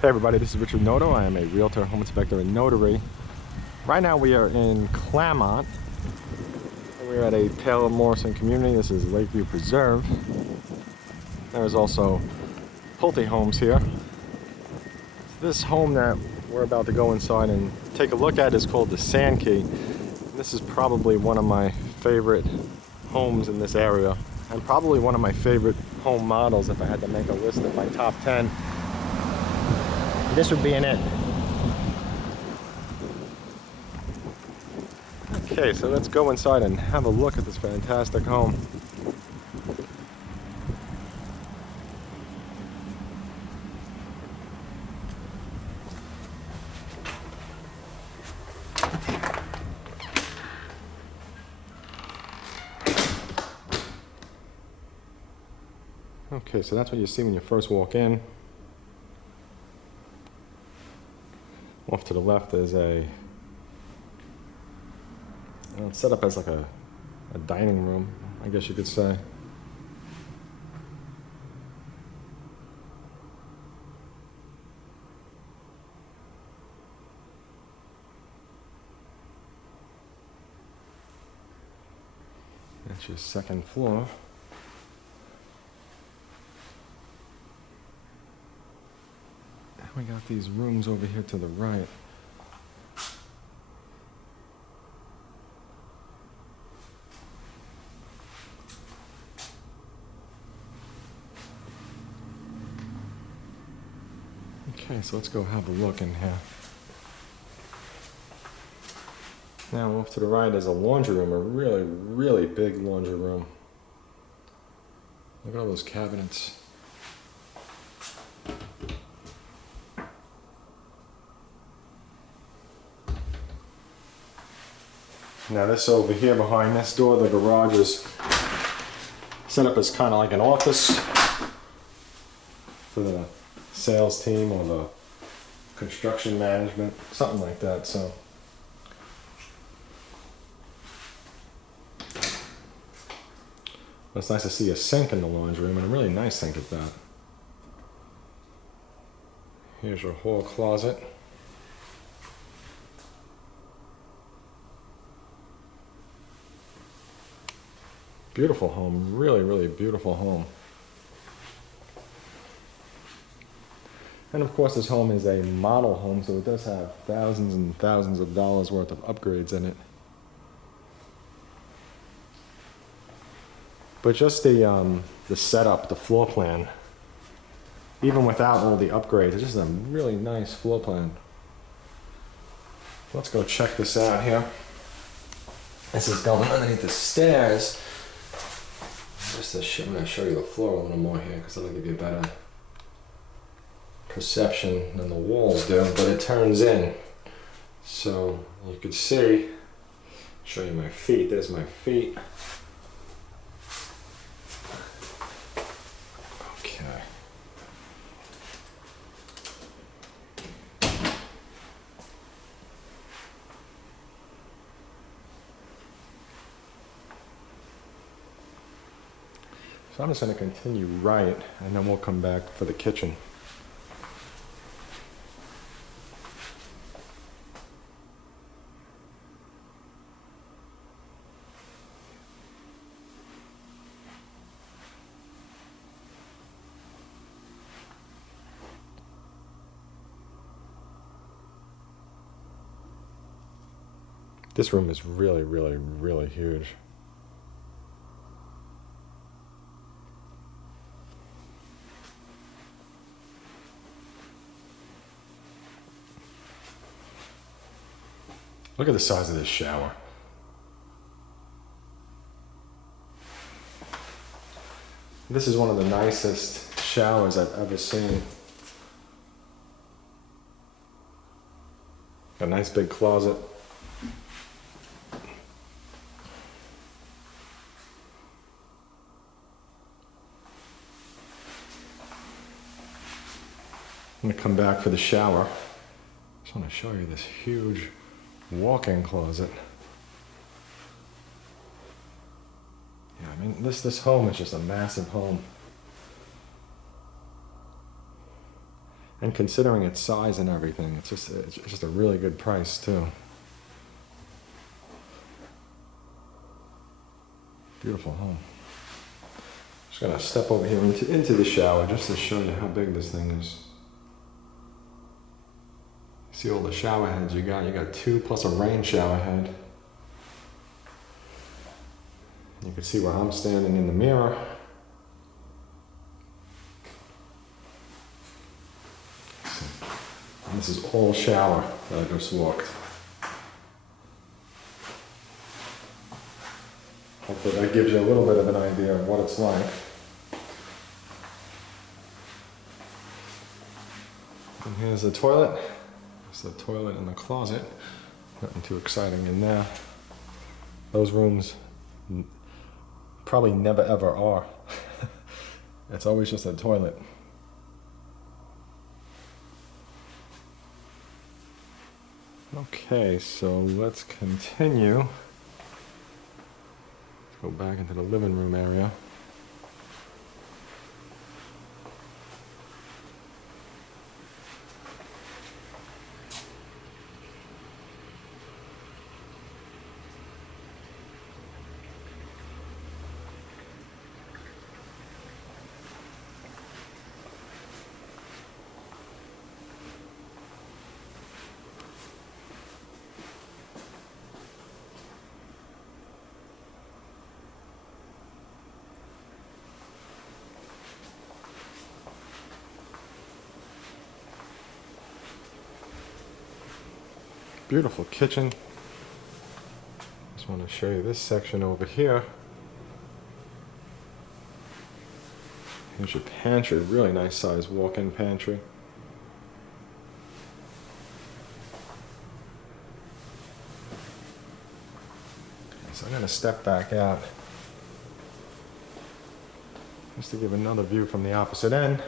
Hey everybody, this is Richard Noto. I am a realtor, home inspector, and notary. Right now we are in Clermont. We're at a Taylor Morrison community. This is Lakeview Preserve. There's also Pulte homes here. This home that we're about to go inside and take a look at is called the Sand Key. This is probably one of my favorite homes in this area, and probably one of my favorite home models. If I had to make a list of my top 10, this would be in it. Okay, so let's go inside and have a look at this fantastic home. Okay, so that's what you see when you first walk in. Off to the left is it's set up as like a dining room, I guess you could say. That's your second floor. We got these rooms over here to the right. Okay, so let's go have a look in here. Now off to the right is a laundry room, a really, really big laundry room. Look at all those cabinets. Now this over here behind this door, the garage is set up as kind of like an office for the sales team or the construction management, something like that. So it's nice to see a sink in the laundry room, and a really nice sink at that. Here's your hall closet. Beautiful home, really, really beautiful home. And of course this home is a model home, so it does have thousands and thousands of dollars worth of upgrades in it. But just the setup, the floor plan, even without all the upgrades, it's just a really nice floor plan. Let's go check this out here. This is going underneath the stairs. I'm going to show you the floor a little more here because that'll give you a better perception than the walls do, but it turns in. So you can see, show you my feet, there's my feet. Okay. So I'm just going to continue right, and then we'll come back for the kitchen. This room is really, really, really huge. Look at the size of this shower. This is one of the nicest showers I've ever seen. A nice big closet. I'm going to come back for the shower. Just want to show you this huge walk-in closet. Yeah, I mean, this home is just a massive home. And considering its size and everything, it's just a really good price too. Beautiful home. Just gonna step over here into the shower just to show you how big this thing is. See all the shower heads you got? You got 2 plus a rain shower head. You can see where I'm standing in the mirror. And this is all shower that I just walked. Hopefully that gives you a little bit of an idea of what it's like. And here's the toilet. There's the toilet in the closet. Nothing too exciting in there. Those rooms probably never ever are. It's always just a toilet. Okay, so let's continue. Let's go back into the living room area. Beautiful kitchen. Just want to show you this section over here. Here's your pantry, really nice size walk-in pantry. So I'm going to step back out just to give another view from the opposite end.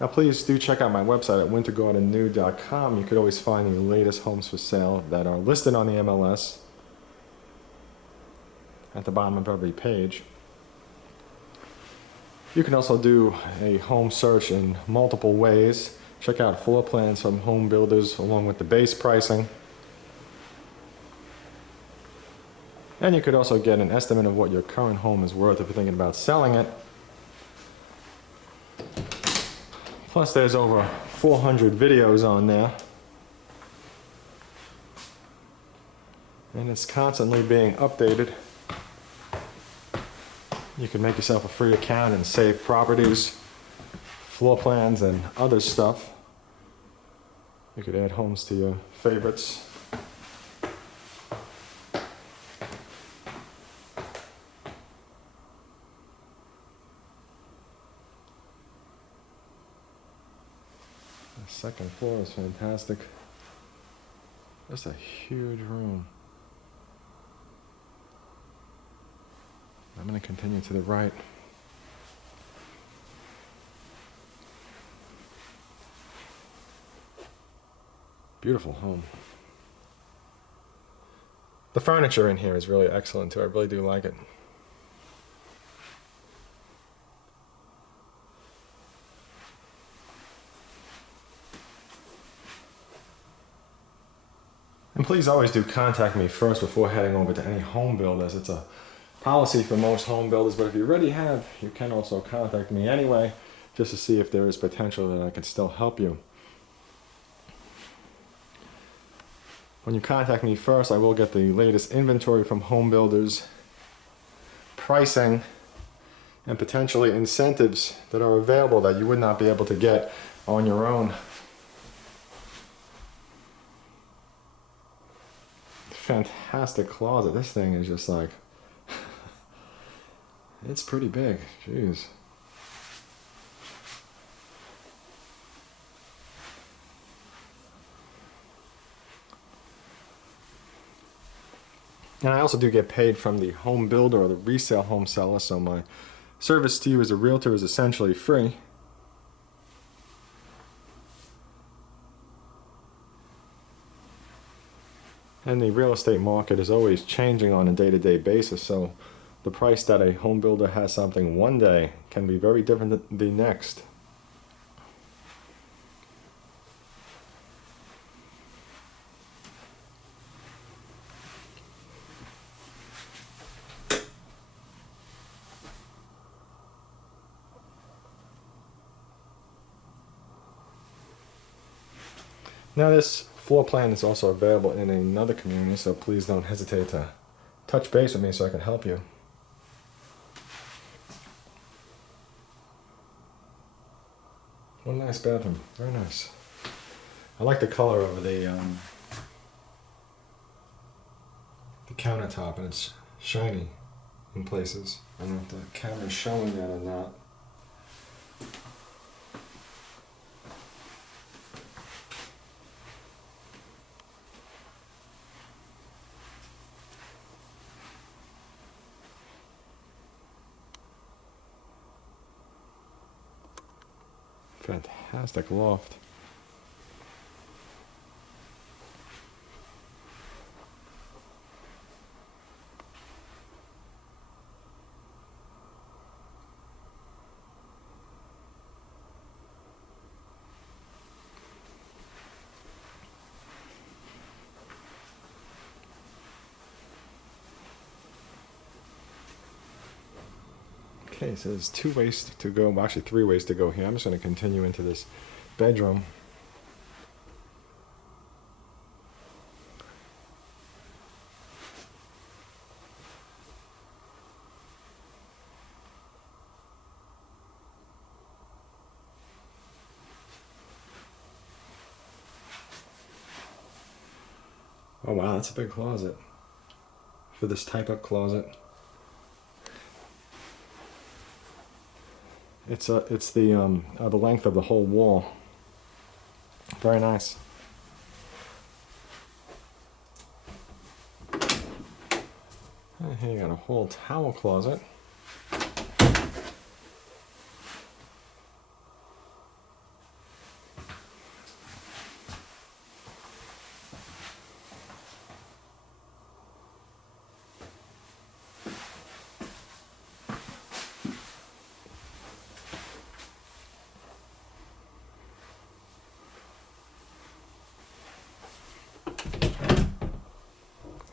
Now please do check out my website at wintergardennew.com. You could always find the latest homes for sale that are listed on the MLS at the bottom of every page. You can also do a home search in multiple ways. Check out floor plans from home builders along with the base pricing. And you could also get an estimate of what your current home is worth if you're thinking about selling it. Plus there's over 400 videos on there. And it's constantly being updated. You can make yourself a free account and save properties, floor plans, and other stuff. You could add homes to your favorites. The second floor is fantastic. Just a huge room. I'm going to continue to the right. Beautiful home. The furniture in here is really excellent too. I really do like it. And please always do contact me first before heading over to any home builders. It's a policy for most home builders, but if you already have, you can also contact me anyway, just to see if there is potential that I can still help you. When you contact me first, I will get the latest inventory from home builders, pricing, and potentially incentives that are available that you would not be able to get on your own. Fantastic closet. This thing is just like, it's pretty big. Jeez. And I also do get paid from the home builder or the resale home seller, so my service to you as a realtor is essentially free. And the real estate market is always changing on a day-to-day basis, so the price that a home builder has something one day can be very different the next. Now this floor plan is also available in another community, so please don't hesitate to touch base with me so I can help you. What a nice bathroom, very nice. I like the color of the countertop, and it's shiny in places. I don't know if the camera's showing that or not. Fantastic loft. Okay, so there's 2 ways to go, well, actually 3 ways to go here. I'm just going to continue into this bedroom. Oh wow, that's a big closet for this type of closet. It's the length of the whole wall. Very nice. And here you got a whole towel closet.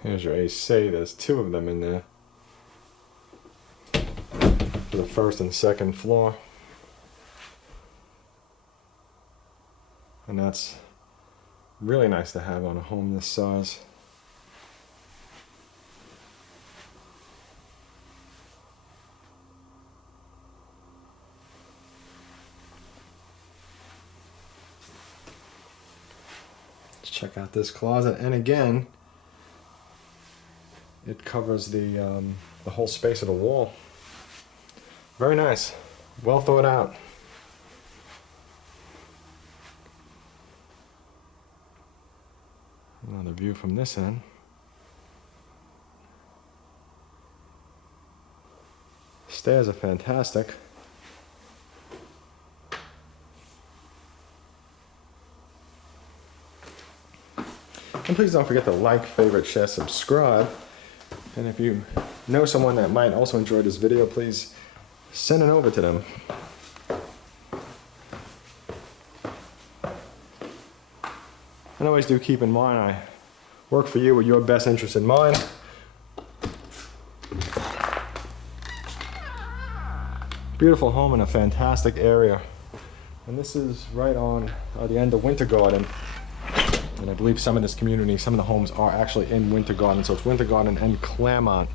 Here's your AC. There's 2 of them in there for the 1st and 2nd floor, and that's really nice to have on a home this size. Let's check out this closet, and again, it covers the whole space of the wall. Very nice. Well thought out. Another view from this end. Stairs are fantastic. And please don't forget to like, favorite, share, subscribe. And if you know someone that might also enjoy this video, please send it over to them. And always do keep in mind, I work for you with your best interest in mind. Beautiful home in a fantastic area. And this is right on the end of Winter Garden. And I believe some of this community, some of the homes are actually in Winter Garden. So it's Winter Garden and Clermont.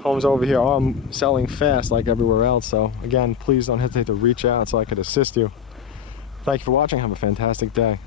Homes over here are selling fast like everywhere else. So again, please don't hesitate to reach out so I could assist you. Thank you for watching. Have a fantastic day.